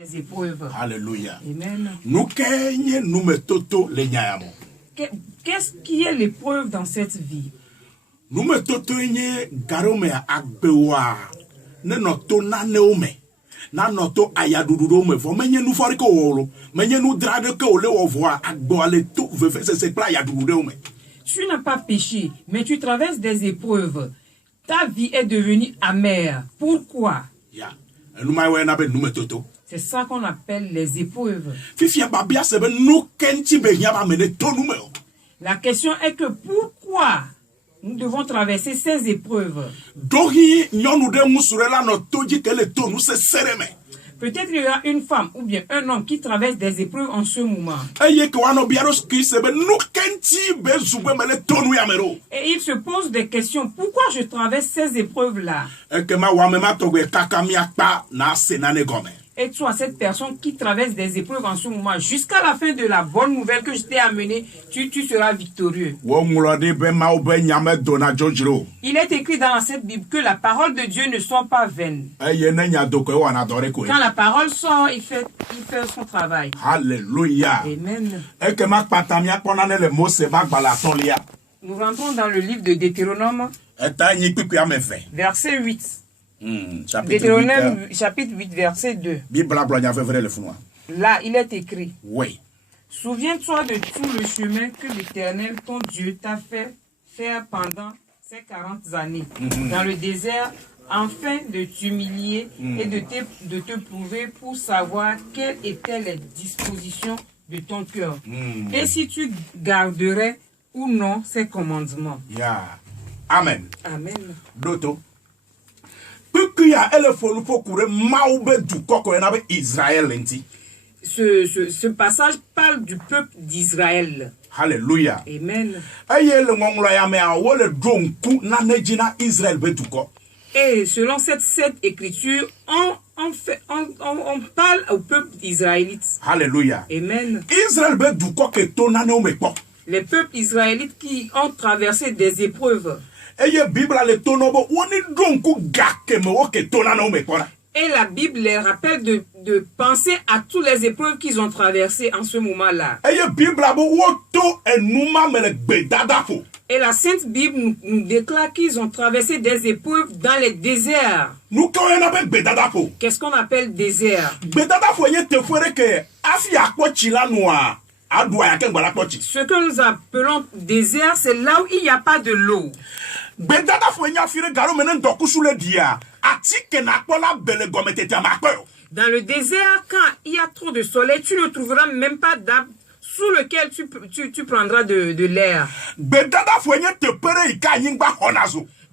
les épreuves. Alléluia. Amen. Nous kenye nous metoto le nyayamo. Qu'est-ce qui est l'épreuve dans cette vie? Nous metoto nye garome agbewa. Ne noto na neome. Na noto ayadududo me fo menye nous fori ko wolo. Menye nous drade ko le ovoa agbo ale to vefe se pla ayadududo me. Tu n'as pas péché, mais tu traverses des épreuves. Ta vie est devenue amère. Pourquoi? Ya. Nous ma we na be nous metoto. C'est ça qu'on appelle les épreuves. Fifia babia sebe nous kenti be nyaba mene to nous me. La question est que pourquoi nous devons traverser ces épreuves? Dohi nyonu de musurela no toji ke le to nous se sereme. Peut-être il y a une femme ou bien un homme qui traverse des épreuves en ce moment. Et il se pose des questions. Pourquoi je traverse ces épreuves-là? Et toi, cette personne qui traverse des épreuves en ce moment, jusqu'à la fin de la bonne nouvelle que je t'ai amenée, tu seras victorieux. Il est écrit dans cette Bible que la parole de Dieu ne soit pas vaine. Quand la parole sort, il fait son travail. Alléluia. Amen. Nous rentrons dans le livre de Deutéronome, verset 8. Deutéronome chapitre 8 verset 2. Là il est écrit. Oui. Souviens-toi de tout le chemin que l'Éternel ton Dieu t'a fait faire pendant ces 40 années dans le désert, afin de t'humilier et de te prouver pour savoir quelles étaient les dispositions de ton cœur et si tu garderais ou non ces commandements. Yeah. Amen. Amen. Doto. Ce passage parle du peuple d'Israël. Alléluia. Amen. Et selon cette écriture, on parle au peuple israélite. Alléluia. Amen. Les peuples israélites qui ont traversé des épreuves. Et la Bible les rappelle de penser à toutes les épreuves qu'ils ont traversées en ce moment-là. Et la Sainte Bible nous déclare qu'ils ont traversé des épreuves dans les déserts. Qu'est-ce qu'on appelle désert? Ce que nous appelons désert, c'est là où il n'y a pas de l'eau. Dans le désert, quand il y a trop de soleil, tu ne trouveras même pas d'arbre sous lequel tu prendras de l'air.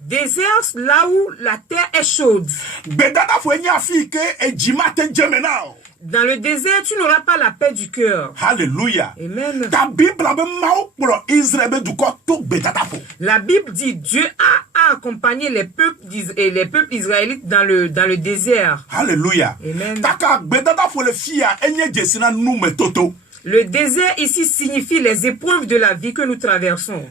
Désert, là où la terre est chaude. Dans le désert, tu n'auras pas la paix du cœur. Alléluia. Amen. La Bible dit Dieu a accompagné les peuples israélites dans le désert. Alléluia. Amen. Le désert ici signifie les épreuves de la vie que nous traversons.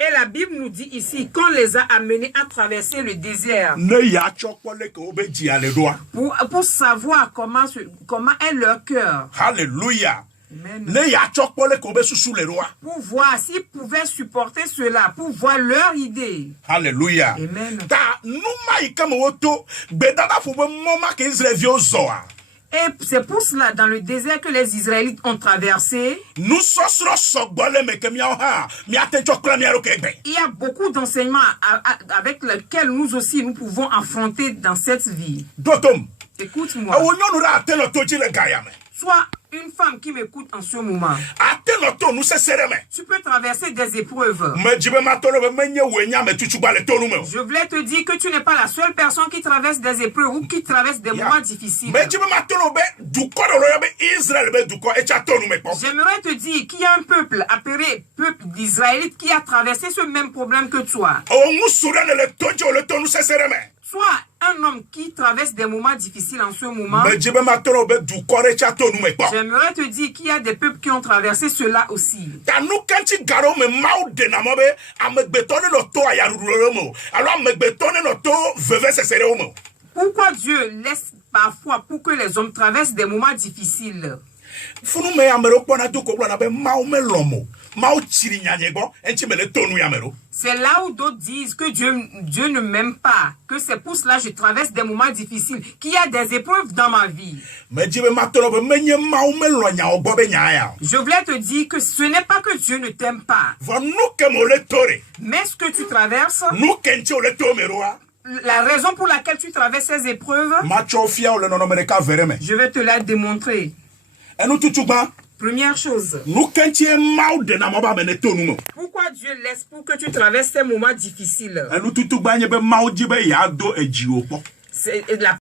Et la Bible nous dit ici qu'on les a amenés à traverser le désert pour savoir comment est leur cœur. Alléluia. Amen. Pour voir s'ils pouvaient supporter cela, pour voir leur idée. Alléluia. Amen. Et c'est pour cela, dans le désert que les Israélites ont traversé, il y a beaucoup d'enseignements avec lesquels nous aussi nous pouvons affronter dans cette vie. Écoute-moi. Sois une femme qui m'écoute en ce moment. Tu peux traverser des épreuves. Je voulais te dire que tu n'es pas la seule personne qui traverse des épreuves ou qui traverse des moments difficiles. J'aimerais te dire qu'il y a un peuple appelé peuple d'Israël qui a traversé ce même problème que toi. Soit un homme qui traverse des moments difficiles en ce moment. J'aimerais te dire qu'il y a des peuples qui ont traversé cela aussi. Pourquoi Dieu laisse parfois pour que les hommes traversent des moments difficiles? Funu me amero pona to ko na be mau me lomo. Mau chiri nyanyego enchi mele tonu yamero. C'est là où d'autres disent que Dieu ne m'aime pas, que c'est pour cela que je traverse des moments difficiles, qu'il y a des épreuves dans ma vie. Je voulais te dire que ce n'est pas que Dieu ne t'aime pas. Mais ce que tu traverses, la raison pour laquelle tu traverses ces épreuves, je vais te la démontrer. Première chose. Pourquoi Dieu laisse pour que tu traverses ces moments difficiles? C'est la